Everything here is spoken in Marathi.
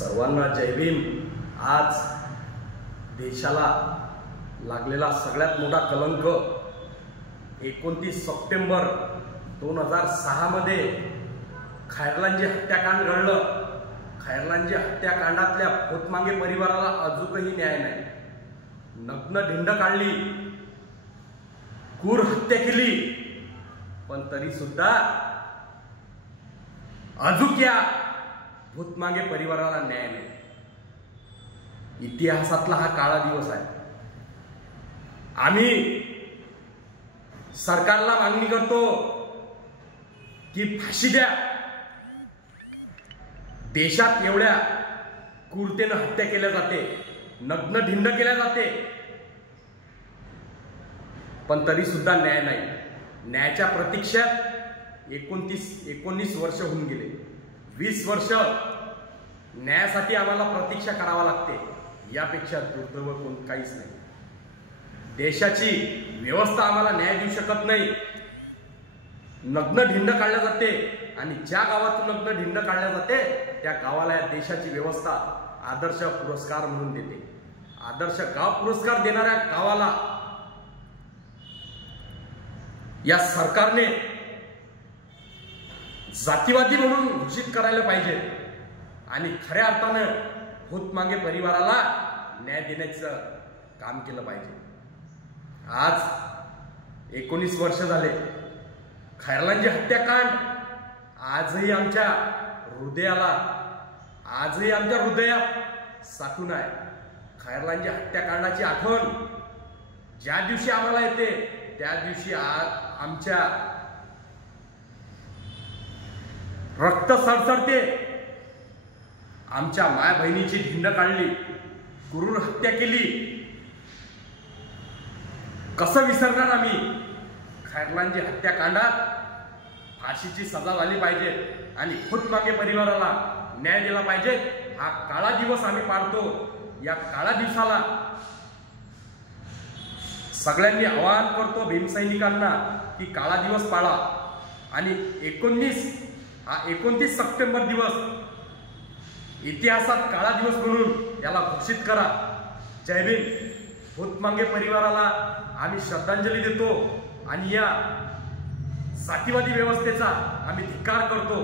सर्वांना जय भीम। आज देशाला लागलेला सगळ्यात मोठा कलंक 29 सप्टेंबर 2006 मध्ये खैरलांजी हत्याकांड घडलं। खैरलांजी हत्याकांडातल्या खोतमांगे परिवाराला अजूनही न्याय नाही। नग्न ढिंड काढली, क्रूर हत्या केली, पण तरी सुद्धा अजूक्या भूतमागे परिवाराला न्याय नाही। इतिहासातला हा काळा दिवस आहे। आम्ही सरकारला मागणी करतो की फाशी द्या। देशात एवढ्या क्रूरतेने हत्या केल्या जाते, नग्न ढिंड केल्या जाते, पण तरी सुद्धा न्याय नाही। न्यायाच्या प्रतीक्षेत 19 वर्ष होऊन गेले। 20 वर्ष न्यायासाठी आम्हाला प्रतीक्षा करावा लागते। यापेक्षा दुर्दैव कोण काहीच नाही। देशाची व्यवस्था आम्हाला न्याय देऊ शकत नाही। नग्न ढिंड काढल्या जाते आणि ज्या गावातून नग्न ढिंड काढल्या जाते त्या गावाला या देशाची व्यवस्था आदर्श पुरस्कार म्हणून देते। आदर्श गाव पुरस्कार देणाऱ्या गावाला या सरकारने जातीवादी म्हणून घोषित करायला पाहिजे आणि खऱ्या अर्थाने भूतमागे परिवाराला न्याय देण्याचं काम केलं पाहिजे। आज 19 वर्ष झाले खैरलांजी हत्याकांड आजही आमच्या हृदयात साठून आहे। खैरलांजी हत्याकांडाची आठवण ज्या दिवशी आम्हाला येते त्या दिवशी आमच्या रक्त सळसळते। आमच्या माय बहिणीची ढिंड काढली, क्रूर हत्या केली, कसं विसरणार आम्ही? खैरलांजी हत्याकांडात फाशीची सजा झाली पाहिजे आणि भूतमागे परिवाराला न्याय दिला पाहिजे। हा काळा दिवस आम्ही पाळतो। या काळा दिवसाला सगळ्यांनी आवाहन करतो भीमसैनिकांना की काळा दिवस पाळा आणि 29 सप्टेंबर दिवस इतिहासात काळा दिवस म्हणून याला घोषित करा। जय भीम। भूतमागे परिवाराला आम्ही श्रद्धांजली देतो आणि या जातीवादी व्यवस्थेचा आम्ही धिक्कार करतो।